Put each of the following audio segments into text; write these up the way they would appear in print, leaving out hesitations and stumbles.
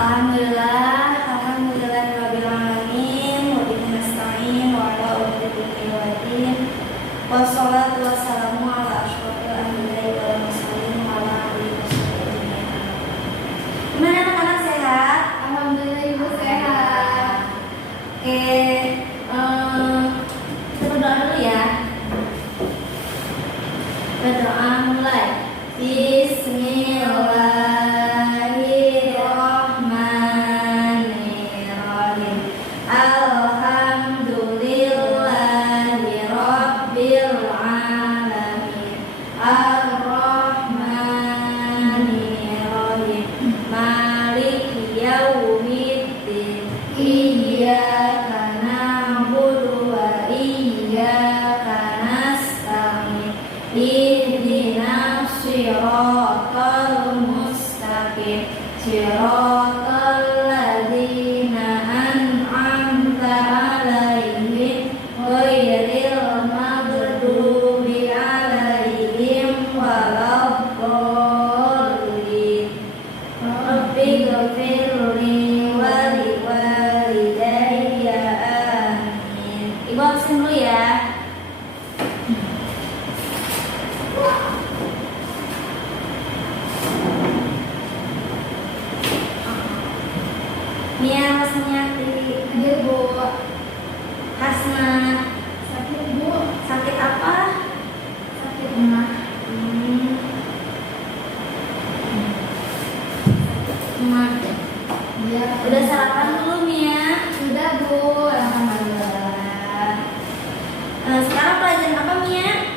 Alhamdulillahirabbil alamin wa bihi nasta'in wa ala umuri waddin wassalatu wassalamu ala asyrofil anbiya'i wal mursalin wa ala alihi wasallam. Gimana anak-anak, sehat? Alhamdulillah Ibu sehat. Oke, kita berdoa dulu ya. Berdoa mulai. Bismillahirrahmanirrahim. Alhamdulillahirabbil alamin. Arrahmanirrahim. Maliki yaumiddin. Iyyaka na'budu wa iyyaka nasta'in. Ihdinas siratal mustaqim. Siratal ladzina an'amta 'alaihim ghairil maghdubi 'alaihim waladdallin. Rabbighfirli wa liwalidayya amin. Ibu absen dulu ya. Mia, rasanya Ada Bu. Hasna, Sakit Bu. sakit apa? Sakit emah. Emak. Iya. Udah sarapan belum ya? Sudah Bu. Alhamdulillah. Sekarang pelajaran apa Mia?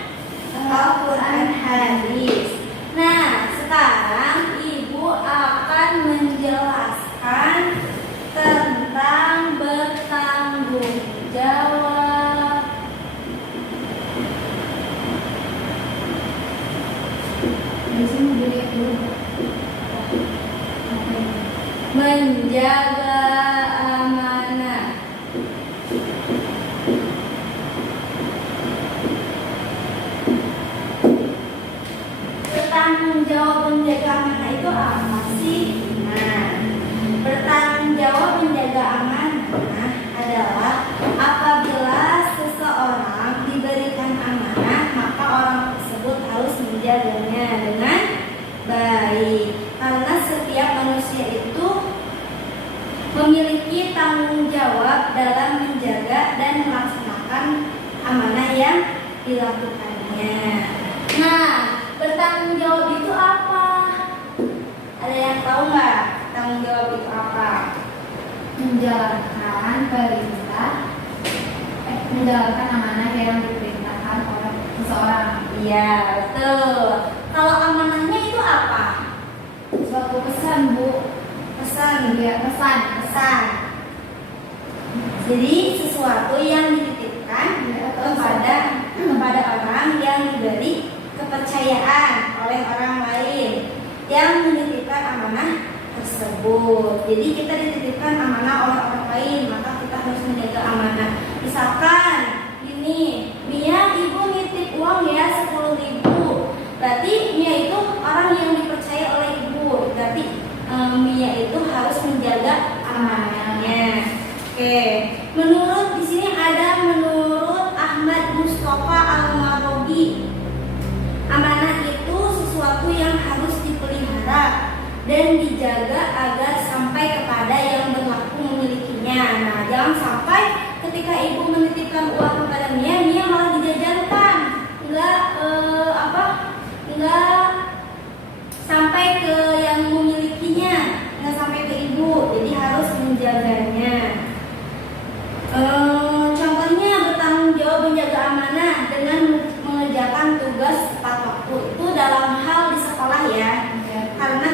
Al-Quran hadis. Nah, sekarang Ibu akan menjelaskan tentang bertanggung jawab. Di sini beli dulu. Menjaga amanah. Bertanggung jawab menjaga amanah itu apa sih? Nah, bertanggung jawab menjaga amanah adalah apabila seseorang diberikan amanah, maka orang tersebut harus menjaganya dengan baik. Karena setiap manusia itu memiliki tanggung jawab dalam menjaga dan melaksanakan amanah yang dilakukannya. Nah, bertanggung jawab itu apa? Ada yang tahu nggak tanggung jawab itu apa? Menjalankan perintah. Menjalankan amanah yang diperintahkan oleh seseorang. Iya, betul. Kalau amanahnya itu apa? Suatu pesan Bu. Pesan. Iya, pesan. Pesan. Jadi sesuatu yang dititipkan kepada orang yang diberi kepercayaan oleh orang lain yang menitipkan amanah tersebut. Jadi kita dititipkan amanah oleh orang lain, maka kita harus menjaga amanah. Misalkan ini, Mia, Ibu nitip uang ya 10.000. Berarti Mia itu orang yang dipercaya oleh Ibu. Berarti Mia itu harus menjaga amanahnya. Oke, menurut di sini ada menurut Ahmad Mustafa Al-Marobi, amanah itu sesuatu yang harus dipelihara dan dijaga agar sampai kepada yang berhak memilikinya. Nah, jangan sampai ketika Ibu menitipkan uang kepada Mia, Mia malah dijajankan, enggak sampai ke yang memilikinya, enggak sampai ke Ibu. Jadi harus menjaganya. Contohnya bertanggung jawab menjaga amanah dengan mengerjakan tugas tepat waktu. Itu dalam hal di sekolah ya. Karena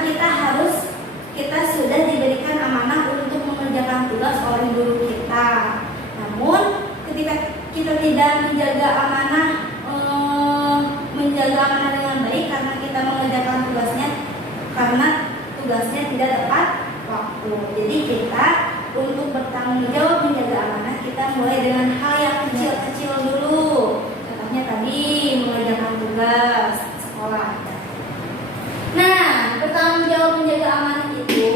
kita sudah diberikan amanah untuk mengerjakan tugas oleh guru kita. Namun ketika kita tidak menjaga amanah dengan baik karena kita mengerjakan tugasnya tidak tepat waktu. Jadi kita untuk bertanggung jawab menjaga amanah, kita mulai dengan hal yang kecil-kecil dulu. Contohnya tadi mengerjakan tugas sekolah. Nah, bertanggung jawab menjaga amanah itu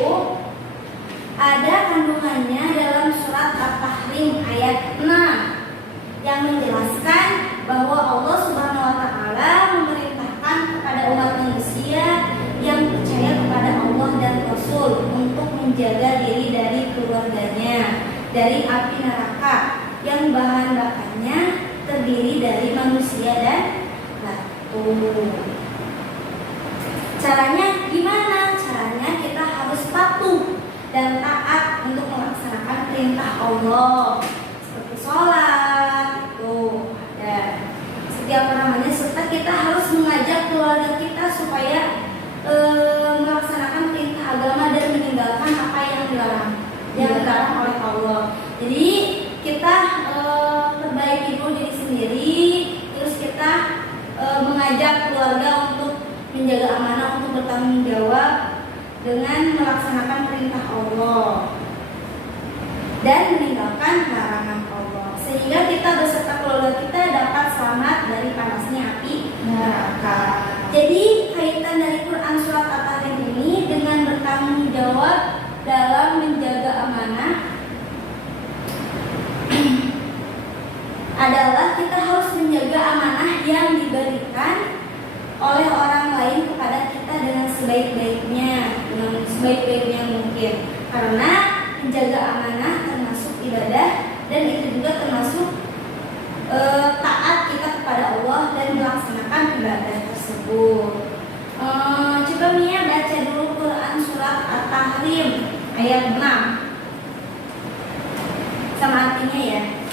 kandungannya dalam surat At-Tahrim ayat 6 yang menjelaskan bahwa Allah Subhanahu wa taala memerintahkan kepada umat manusia yang percaya kepada Allah dan Rasul untuk menjaga diri dari keluarganya dari api neraka yang bahan bakarnya terdiri dari manusia dan batu. Caranya gimana? Caranya kita harus patuh dan taat untuk melaksanakan perintah Allah seperti sholat, dan setiap namanya, serta kita harus mengajak keluarga kita supaya melaksanakan perintah agama dan meninggalkan apa yang dilarang oleh Allah. Jadi kita perbaiki dulu diri sendiri, terus kita mengajak keluarga untuk menjaga amanah, untuk bertanggung jawab dengan melaksanakan perintah Allah dan meninggalkan larangan Allah, sehingga kita beserta keluarga kita dapat selamat dari panasnya api neraka. Jadi kaitan dari Quran surat At-Tahrim ini dengan bertanggung jawab dalam menjaga amanah adalah kita harus menjaga amanah yang diberikan oleh orang lain kepada kita dengan sebaik-baiknya mungkin. Karena menjaga amanah termasuk ibadah, dan itu juga termasuk taat kita kepada Allah dan melaksanakan ibadah tersebut. Coba Mia baca dulu Quran surat At-Tahrim ayat 6 sama artinya ya.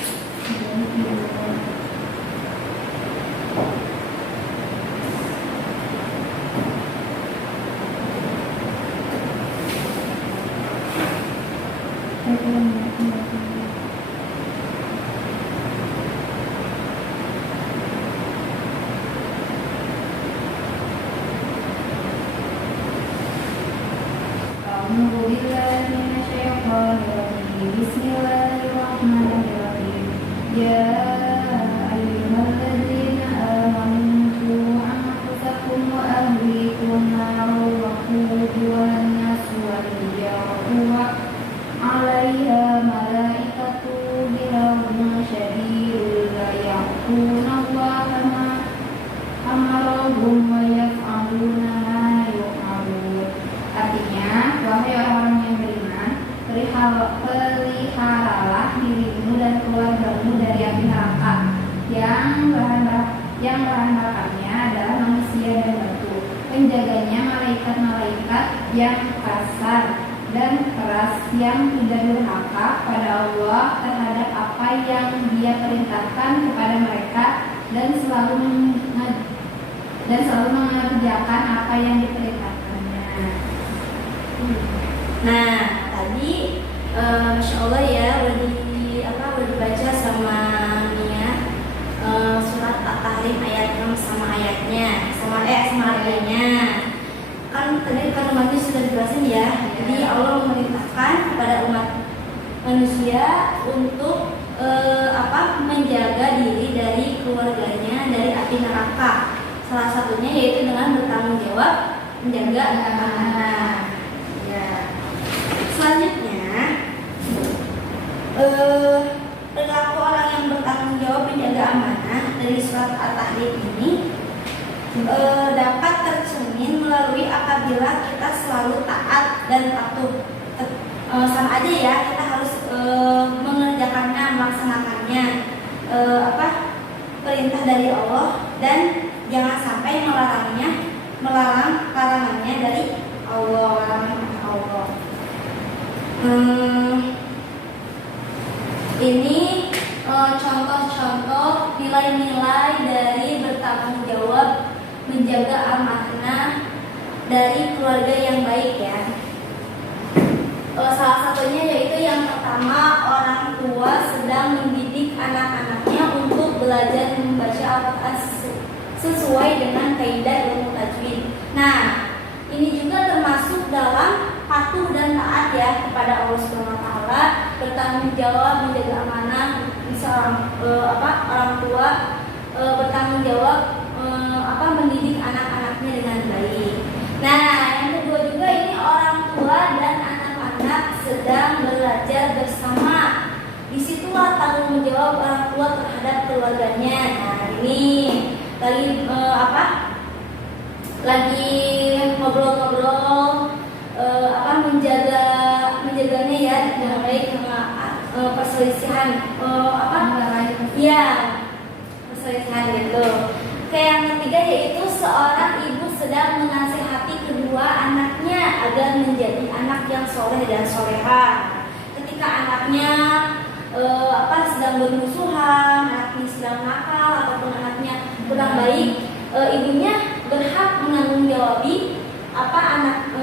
Bismillahirrahmanirrahim. Ya ayyuhalladzina amanu qu anfusakum wa ahlikum naran waquduha an-nasu wal hijaratu 'alaiha malaikatu ghilazun syadidun la ya'tuna Allaha ma amarahum wa yaf'aluna ma yu'marun. Artinya, wahai orang yang beriman, peliharalah dirimu dan keluargamu dari api neraka yang bahan bakarnya adalah manusia dan batu. Penjaganya malaikat-malaikat yang kasar dan keras yang tidak durhaka pada Allah terhadap apa yang Dia perintahkan kepada mereka dan selalu mengerjakan apa yang diperintahkannya. Nah, tadi Masya Allah ya, udah dibaca sama Mia surat At-Tahrim ayat 6 sama ayatnya, sama artinya. Kan tadi kandungannya sudah dijelasin ya. Jadi Allah memerintahkan kepada umat manusia untuk menjaga diri dari keluarganya dari api neraka. Salah satunya yaitu dengan bertanggung jawab menjaga amanah. Selanjutnya, perilaku orang yang bertanggung jawab menjaga amanah dari surat At-Tahrim ini dapat tercermin melalui apabila kita selalu taat dan patuh. Sama aja ya, kita harus mengerjakannya, melaksanakannya perintah dari Allah, dan jangan sampai melarang larangannya dari Allah, larangan Allah. Ini contoh-contoh nilai-nilai dari bertanggung jawab menjaga amanah dari keluarga yang baik ya. Salah satunya yaitu yang pertama, orang tua sedang mendidik anak-anaknya untuk belajar membaca Al-Quran sesuai dengan kaidah ilmu tajwid. Nah, ini juga termasuk dalam patuh dan taat ya kepada Allah Subhanahu wa taala, bertanggung jawab menjaga amanah, bisa orang tua bertanggung jawab mendidik anak-anaknya dengan baik. Nah, yang kedua juga ini orang tua dan anak-anak sedang belajar jawab orang tua terhadap keluarganya. Nah ini lagi lagi ngobrol-ngobrol menjaganya ya dengan baik sama perselisihan ya perselisihan gitu. Kayak yang ketiga yaitu seorang ibu sedang menasihati kedua anaknya agar menjadi anak yang soleh dan soleha. Ketika anaknya sedang bermusuhan, anaknya sedang nakal ataupun anaknya kurang baik, ibunya berhak menanggung jawabi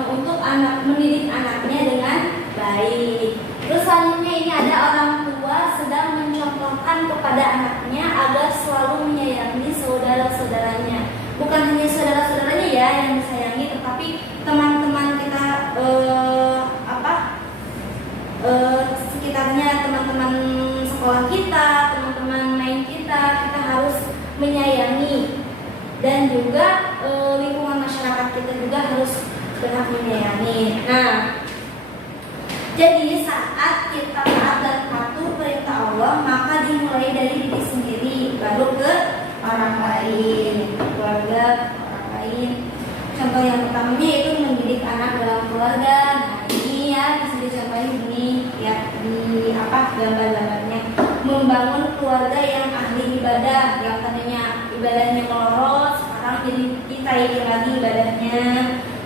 untuk mendidik anaknya dengan baik. Terus selanjutnya ini ada orang tua sedang mencontohkan kepada anaknya agar selalu menyayangi saudara-saudaranya. Bukan hanya saudara-saudaranya ya yang disayangi, tetapi teman-teman kita sekitarnya, teman-teman sekolah kita, teman-teman main kita harus menyayangi. Dan juga lingkungan masyarakat kita juga harus berhak menyayangi. Nah, jadi saat kita taat dan patuh perintah Allah, maka dimulai dari diri sendiri, baru ke orang lain, keluarga, orang lain. Contoh yang pertamanya yaitu mendidik anak dalam keluarga. Nah ini ya bisa dicontohin ini ya di gambar-gambarnya. Membangun keluarga yang ahli ibadah, yang tadinya ibadahnya melorot, sekarang jadi ditaikin lagi ibadahnya.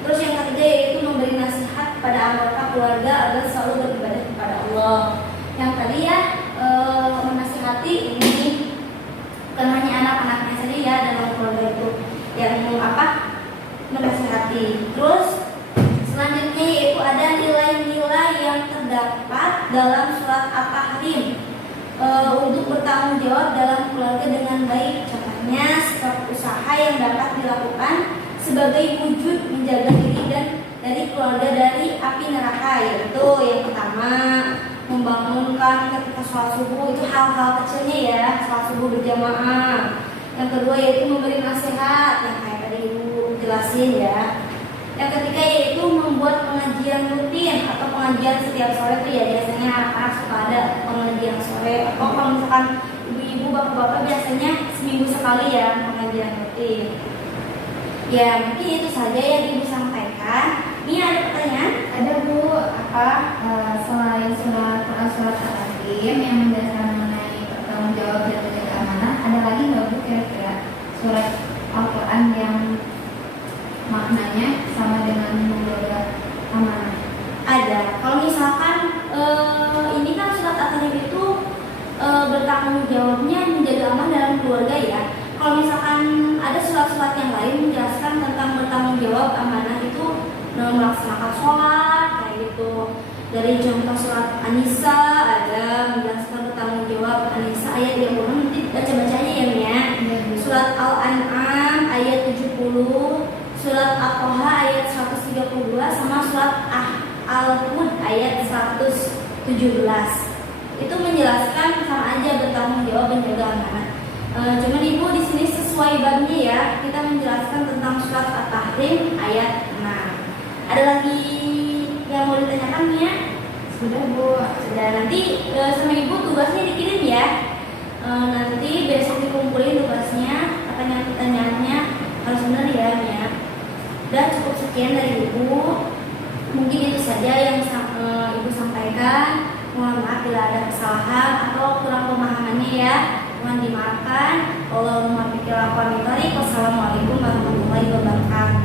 Terus yang ketiga yaitu memberi nasihat kepada anggota keluarga agar selalu beribadah kepada Allah. Yang tadi ya menasihati ini bukan hanya anak-anaknya saja ya dalam keluarga itu yang menasihati. Terus selanjutnya yaitu ada nilai-nilai yang terdapat dalam surat At-Tahrim untuk bertanggung jawab dalam keluarga dengan baik. Contohnya setiap usaha yang dapat dilakukan sebagai wujud menjaga diri dan dari keluarga dari api neraka, yaitu yang pertama membangunkan ketika sholat subuh, itu hal-hal kecilnya ya, sholat subuh berjamaah. Yang kedua yaitu memberi nasihat yang kayak tadi ibu jelasin ya. Yang ketiga yaitu membuat pengajian rutin atau pengajian setiap sore itu ya, biasanya anak-anak suka ada pengajian sore, atau kalau misalkan ibu-ibu bapak-bapak biasanya seminggu sekali ya pengajian rutin. Ya mungkin itu saja yang ibu sampaikan. Ini ada pertanyaan? Ada Bu, selain surat At-Tahrim yang menjelaskan mengenai bertanggung jawab dan menjaga amanah, ada lagi nggak Bu kira-kira surat Al-Quran yang maknanya sama dengan menjaga amanah? Ada. Kalau misalkan ini kan surat At-Tahrim itu bertanggung jawabnya menjaga amanah dalam keluarga ya. Kalau misalkan ada surat-surat yang lain menjelaskan tentang bertanggung jawab amanah itu melaksanakan sholat kayak gitu. Dari contoh surat An-Nisa ada menjelaskan bertanggung jawab An-Nisa ayat 30, nanti baca-bacanya ya. Surat Al-An'am ayat 70, surat At-Taha ayat 132 sama surat Al-Hud ayat 117. Itu menjelaskan sama aja bertanggung jawab menjaga amanah. Cuman ibu di sini sesuai babnya ya, kita menjelaskan tentang surat At-Tahrim ayat 6. Ada lagi yang mau ditanyakan ya? Sudah Bu. Sudah, nanti sama ibu tugasnya dikirim ya. Nanti besok dikumpulin tugasnya, pertanyaan-pertanyaannya harus benar ya Mia. Dan cukup sekian dari ibu. Mungkin itu saja yang ibu sampaikan. Mohon maaf bila ada kesalahan atau kurang pemahamannya ya. Mohon dimaafkan. Wassalamualaikum warahmatullahi wabarakatuh.